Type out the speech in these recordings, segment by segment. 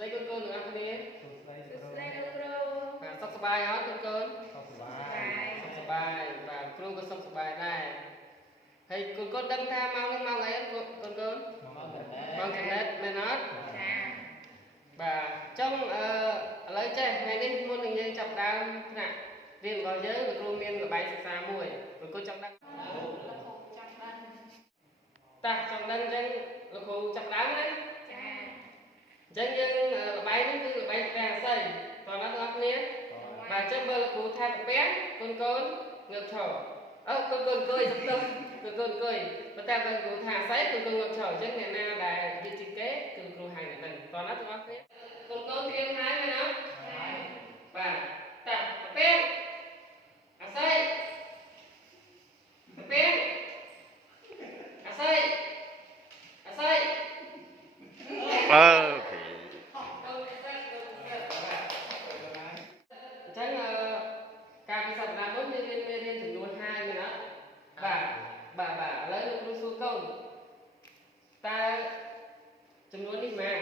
đây con được ăn cái gì? Đây đâu bro. Và sắp sắp bài hả con? Sắp bài và kêu con sắp bài này. Hay con đăng tha mau ấy con. Con cái net này nó. Và trong lấy chơi ngày nay môn tình nhân chập đam nè. Riêng vào giới và kêu miên là bài xa mùi. Rồi con chập đăng. Ta chập đăng chân là khổ chập đăng đấy. Dân dân bay nó cứ bay ra xây toàn nó ngọc nè và chân bơ là cụ thay một bé con ngược trầu con cười sắp tâm con cười và ta gần cụ thả sấy con ngược trầu chân này na là đi thiết kế con hàng này mình toàn nó ngọc nè con riêng hai này nó và ta bé xây bé xây Okay. Chẳng càng sập làm tốt như liênถึง luôn 2 người đó bà lấy được số công taចំនួននេះមក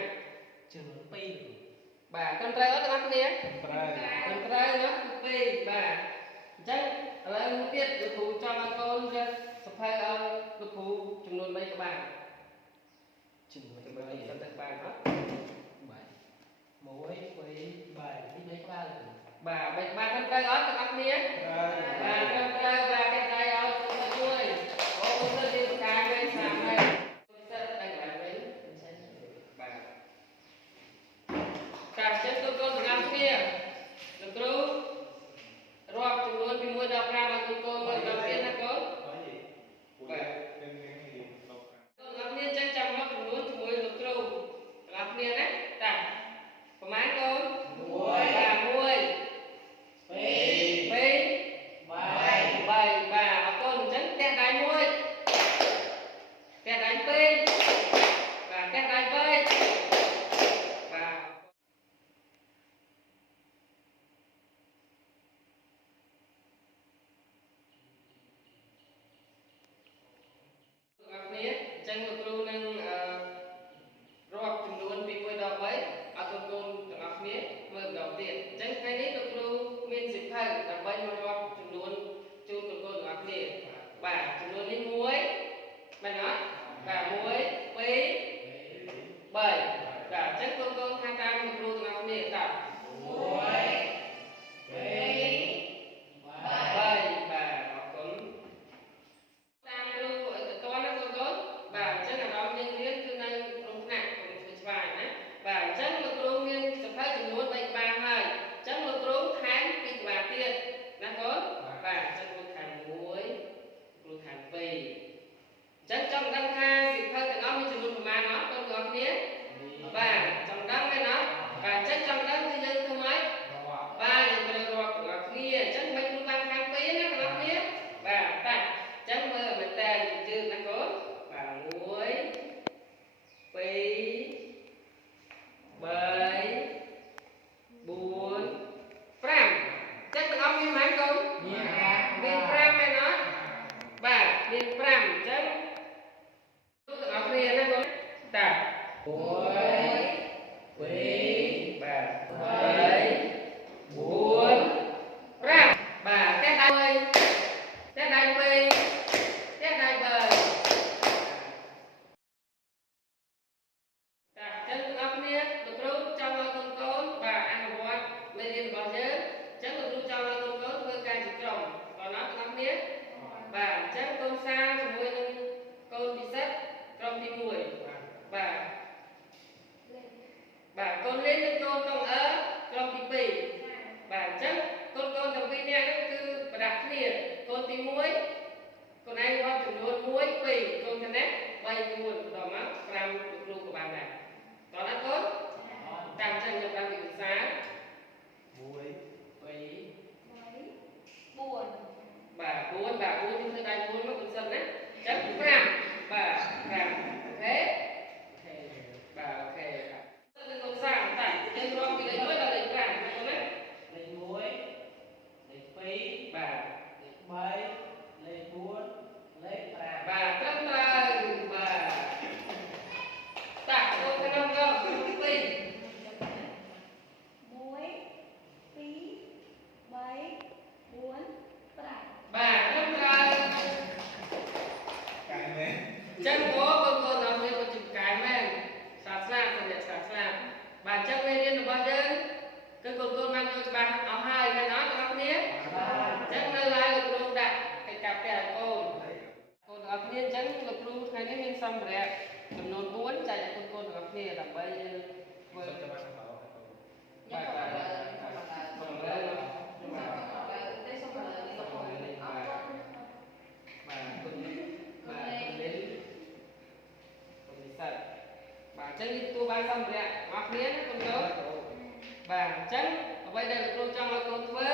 ចំនួន2បាទត្រឹមត្រូវអត់ទាំងអស់គ្នាត្រឹមត្រូវណា2បាទអញ្ចឹងឥឡូវមួយទៀតលោកគ្រូចង់ឲ្យកូនយកសភៅឲ្យលោកគ្រូចំនួន3ក្បាលចំនួន3ទៅបានអត់1 2 3នេះ3ក្បាលបាទ3ក្បាលត្រឹមត្រូវអត់ទាំងអស់គ្នាបាទត្រឹមត្រូវបាទគេត្រូវឲ្យជួយអូទៅទីប្រការវិញសាមហើយសិស្សតែកន្លែងវិញបាទតាមចិត្តកូនទាំងអស់គ្នាលោកគ្រូរាប់ចំនួនពី1ដល់5ឲ្យកូនមើលដល់ទៀតណាកូនបាទកូនទាំងអស់គ្នាចេះចាំមកចំនួនជាមួយលោកគ្រូទាំងអស់គ្នាណាតាប្រហែលកូន1បាទ1 2 3 បាទអរគុណអញ្ចឹងផ្ទះដៃ1ផ្ទះដៃ2បាទផ្ទះដៃ3បាទគ្នាអញ្ចឹងលោកគ្រូនឹងរាប់ចំនួនពី1ដល់3ឲ្យកូនទាំងអស់គ្នាមើលម្ដងទៀតអញ្ចឹងថ្ងៃនេះលោកគ្រូមានសិភៅដើម្បីមករាប់ចំនួនជូនកូនទាំងអស់គ្នាបាទចំនួននេះ1មែនអត់បាទ1 2 3បាទអញ្ចឹងកូនថាតាមលោកគ្រូទាំងអស់គ្នាតា1 2 3បាទអរគុណតាមគ្រូតើតើណាកូនបាទអញ្ចឹងអារម្មណ៍យើងរៀនគឺនៅក្នុងថ្នាក់កុំធ្វើឆ្វាយណាបាទអញ្ចឹងលោកគ្រូមានសភៅចំនួន3ក្បាលហើយ cứ con mang cho bà áo hai cái nói các niên chẳng nơi lại lực luôn đặt cái cặp cái con các niên chẳng lực luôn ngàyนี้មានសម្ភារៈចំនួន4ចែកឲ្យកូនៗរបស់គ្នាដើម្បីធ្វើបាទចឹងទូបានសម្ភារៈរបស់គ្នាណាកូនៗបាទចឹងអ្វីដែលលោកគ្រូចង់ឲ្យកូនធ្វើ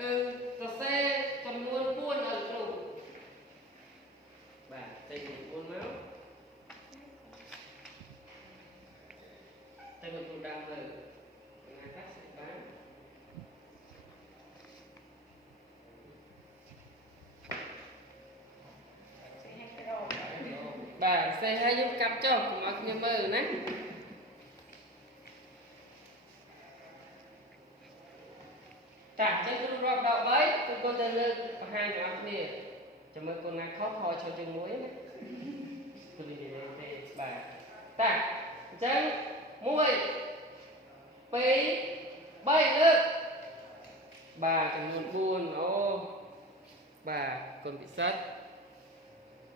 គឺសរសេរចំនួន4ឲ្យលោកគ្រូបាទចេញចំនួន4មកតែលោកគ្រូដើមលើណាកាសិបានបាទសេឲ្យយើងកាត់ចុះកុំឲ្យខ្ញុំមើលណាតាចឹងគ្រូរាប់ដល់3គឺកូនទៅលើកបង្ហាញបងប្អូនគ្នាចាំមើលកូនណាខុសខជាប់ជាងមួយណាគូនេះទេបាទតាអញ្ចឹង1 2 3លើកបាទចំនួន4អូបាទកូនពិសិដ្ឋ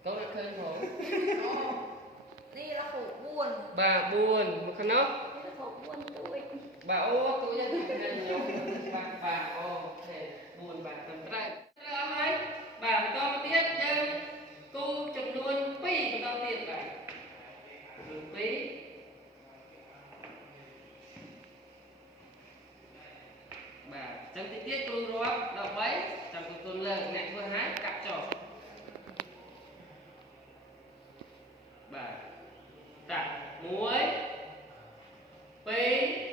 កូនអត់ឃើញផងនេះlà khổ buồn បាទ4មកខាងនោះ នេះlà khổ buồn tuổi បាទអូទូយ៉ាងនេះខ្ញុំបាទអូខេ4បាទត្រឹមត្រូវត្រូវអស់ហើយបាទបន្តមកទៀតយើងគូចំនួន2បន្តទៀតបាទចំនួន2បាទចឹងតិចទៀតគ្រូរាប់ដល់3ចាំគុណលើអ្នកធ្វើហើយកាត់ចុះបាទតា1 2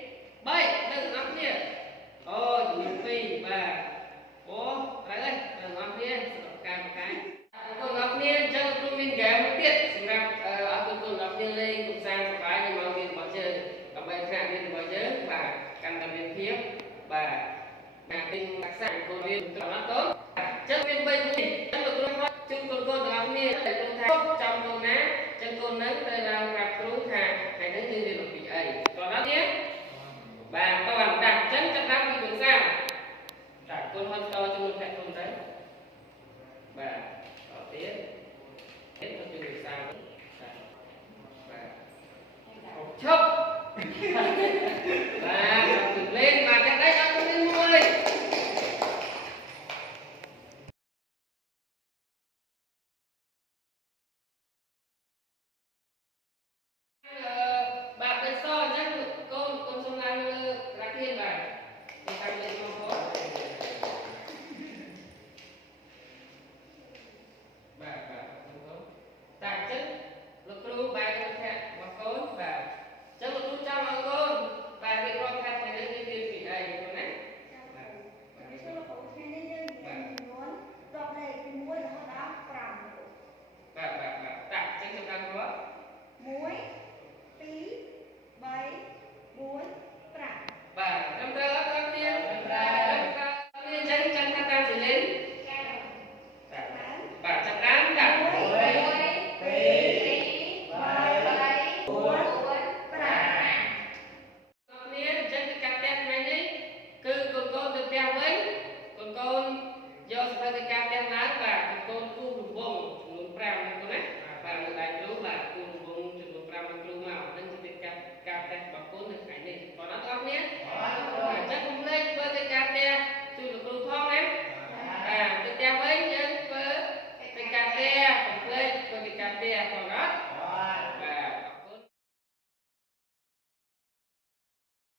3នៅទាំងអស់គ្នាអូចំនួន2បាទអូត្រូវហើយទាំងអស់គ្នាសម្រាប់ការបង្កាយអរគុណអរគ្នាអញ្ចឹងគ្រូមានហ្គេមមួយទៀតសម្រាប់អរគុណអរគ្នាលេងកំសាន្តសប្បាយនៅមករៀនរបស់យើងដើម្បីថ្នាក់រៀនរបស់យើងបាទកាន់តែមានភាពបាទណាទិញរក្សាគោលរៀនត្រង់ណាតូនអញ្ចឹងមាន3មួយអញ្ចឹងលោកគ្រូជូនកូនៗទាំងអស់គ្នាតែគ្រូថាចំកូនណាអញ្ចឹងកូននឹងត្រូវឡើងប្រាប់គ្រូថាថ្ងៃនេះយើងរៀនអំពីអីតោះដល់ទៀតបាទតោះបានដាក់អញ្ចឹងចាប់តាមពីភាសាតាកូនហត់តជាមួយផ្នែកកូនទៅបាទតទៀតទៀតទៅពីភាសាបាទឈប់បាទលេងបាទតែដៃអត់មានមួយបាទបិទសអញ្ចឹងកូនសុំឡើងលើរាធានបាទទៅតាមលេខមកផងបាទតាអញ្ចឹងលោកគ្រូបាទលោកធាក់មកកូនបាទអញ្ចឹងលោកគ្រូចង់ឲ្យកូនបាទរៀបរាប់ថាថ្ងៃនេះរៀនពីអីកូនណាបាទនេះគឺខូចថ្ងៃនេះយើងរៀនចំនួន10លេខពី1រហូតដល់5បាទតាអញ្ចឹងចាប់តាមរាប់1 2 3 4 5បាទត្រឹមត្រូវអត់ដល់ទៀតអញ្ចឹងចាំថាតាមសិលេនបាទចាប់តាមតា1 2 3 4